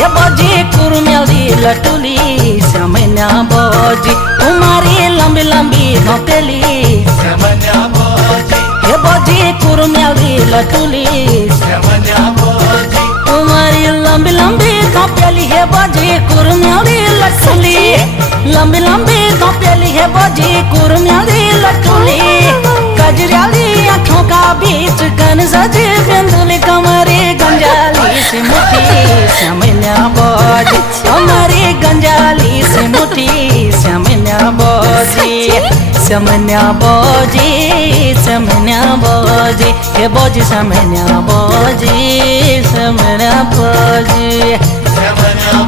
हे बजे कुरम्याली लटुली समन्या बजी तुम्हारी लंबी लंबी नौतेली समन्या बजी हे बजे कुरम्याली लटुली समन्या बजी तुम्हारी लंबी लंबी नौतेली हे बजे कुरम्याली लटुली लंबी लंबी नौतेली हे बजे कुरम्याली लटुली कजरियाली आँखों का बीच कन सजे बिंदुली कमरे गंजाली से मुठी समन्या बजी हमारी गंजाली से मुठी समन्या बजी समन्या बजी समन्या बजी हे बजी समन्या बजी समन्या बजी समन्या